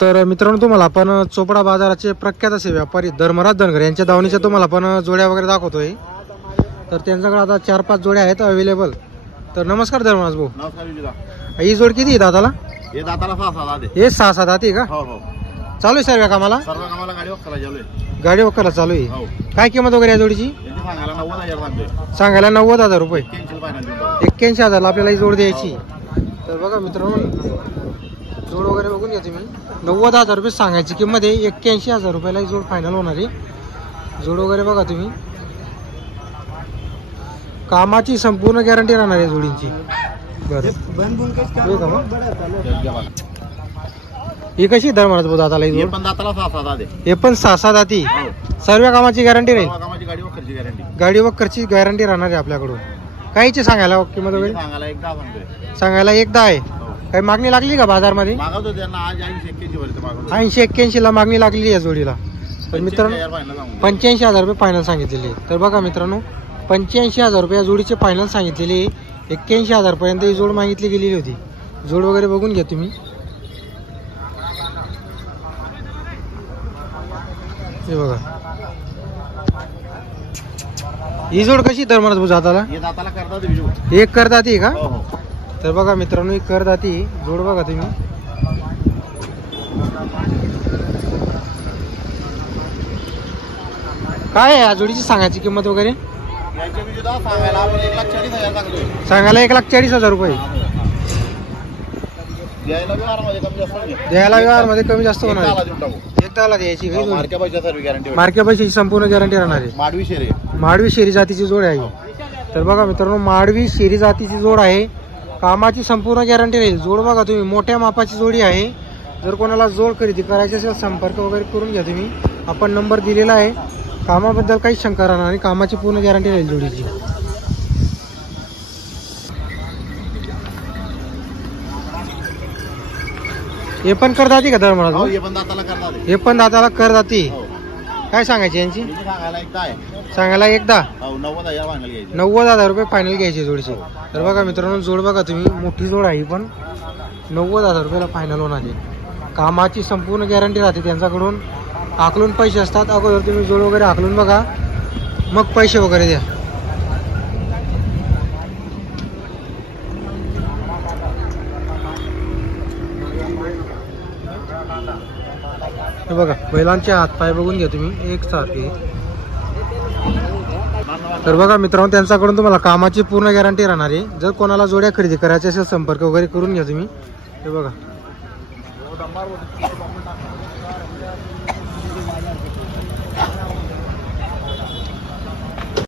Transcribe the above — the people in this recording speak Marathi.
तर मित्रांनो तुम्हाला आपण चोपडा बाजाराचे प्रख्यात असे व्यापारी धर्मराज धनगर यांच्या दावणीच्या तुम्हाला आपण जोड्या वगैरे दाखवतोय। तर त्यांच्याकडे आता 4-5 जोड्या आहेत अवेलेबल। तर नमस्कार धर्मराज भाऊ। नमस्कार। ही जोड किती दाताला? हे दाताला 6-7 दाते। हे 6-7 दाती का? हो हो। चालू आहे सर्व कामाला? सर्व कामाला गाडी वक्कला चालू आहे। गाडी वक्कला चालू आहे। हो। काय किंमत वगैरे या जोडीची? यांनी सांगायला 90,000 सांगतोय। सांगायला 90,000 रुपये। 81 फायनल देतो। 81,000 ला आपल्याला ही जोड द्यायची। तर बघा मित्रांनो जोड वगैरे बघून घ्या तुम्ही। 90,000 रुपये सांगायची किंमत आहे। 81,000 रुपयाला ही जोड फायनल होणार आहे। जोड वगैरे बघा तुम्ही। कामाची संपूर्ण गॅरंटी राहणार आहे जोडींची। बरं ही कशी धर्मराज भाऊ दाताला ही हे जोड? पण दाताला 6-7 दाते। हे पण 6-7 दाती। हो। सर्व कामाची गॅरंटी राहील। सर्व कामाची गाडी वक्कलची गॅरंटी। गाडी वक्करची गॅरंटी राहणार आहे आपल्याकडून। काहीची सांगायला किंमत वगैरे? सांगायला 1,10 सांगतोय। सांगायला 1,10 आहे। हो। काही मागणी लागली का बाजारमध्ये? मागवतो त्यांना आज 80-81 वरती मागवतो। 80-81 ला मागणी लागली या जोडीला। तर मित्रांनो 85,000 रुपये फायनल सांगितलेले। तर बघा मित्रांनो 85,000 रुपये या जोडीचे फायनल सांगितलेले। 81,000 पर्यंत ही जोड मागितली गेलेली होती। जोड वगैरे बघून घ्या तुम्ही। हे बघा ही जोड कशी धर्मराज भाऊ दाताला? हे दाताला करतात बिजू। एक करदाती का? हो हो। तर बघा मित्रांनो ही करदाती जोड बघा तुम्ही। काय आहे या जोडीची सांगायची किंमत वगैरे? यांच्या बिजू दा सांगायला आपण 1,40,000 सांगतोय। सांगायला 1,40,000 रुपये। द्यायला व्यवहारामध्ये कमी जास्त होईल। द्यायला व्यवहारमध्ये कमी जास्त होणार त्याला आहे। देऊन टाकू। एकदाला द्यायची काही जोड? मार्के पैसा सर्व गॅरंटी। मार्के पैशाची संपूर्ण गॅरंटी राहणार आहे। माडवी शेरे। माडवी शेरी जातीची जोड आहे। तर बघा मित्रांनो माडवी शेरी जातीची जोड आहे। कामाची संपूर्ण गॅरंटी राहील। जोड बघा तुम्ही मोठ्या मापाची जोडी आहे। जर कोणाला जोड खरेदी करायची असेल संपर्क वगैरे करून घ्या तुम्ही। आपण नंबर दिलेला आहे। कामाबद्दल काही शंका राहणार नाही। कामाची पूर्ण गॅरंटी राहील जोडीची। हे पण करदाती का धर्मराज? हो हे पण दाताला करतात। हे पण दाताला करदाती। हो। काय सांगायची यांची? हे सांगायला 1,10 आहे। सांगायला 1,10। हो 90,000 फायनल घ्यायचे। 90,000 रुपये फायनल घ्यायचे जोडीचे। तर बघा मित्रांनो जोड बघा तुम्ही मोठी जोड आहे पण 90,000 रुपयाला फायनल होणार आहे। कामाची संपूर्ण गॅरंटी राहते त्यांच्याकडून। आकलून पैसे असतात। अगोदर तुम्ही जोड वगैरे आकलून बघा मग पैसे वगैरे द्या। हे बघा बैलांचे हातपाय बघून घ्या तुम्ही एकसारखे। तर बघा मित्रांनो त्यांच्याकडून तुम्हाला कामाची पूर्ण गॅरंटी राहणार आहे। जर कोणाला जोड्या खरेदी करायच्या असेल संपर्क वगैरे करून घ्या तुम्ही। हे बघा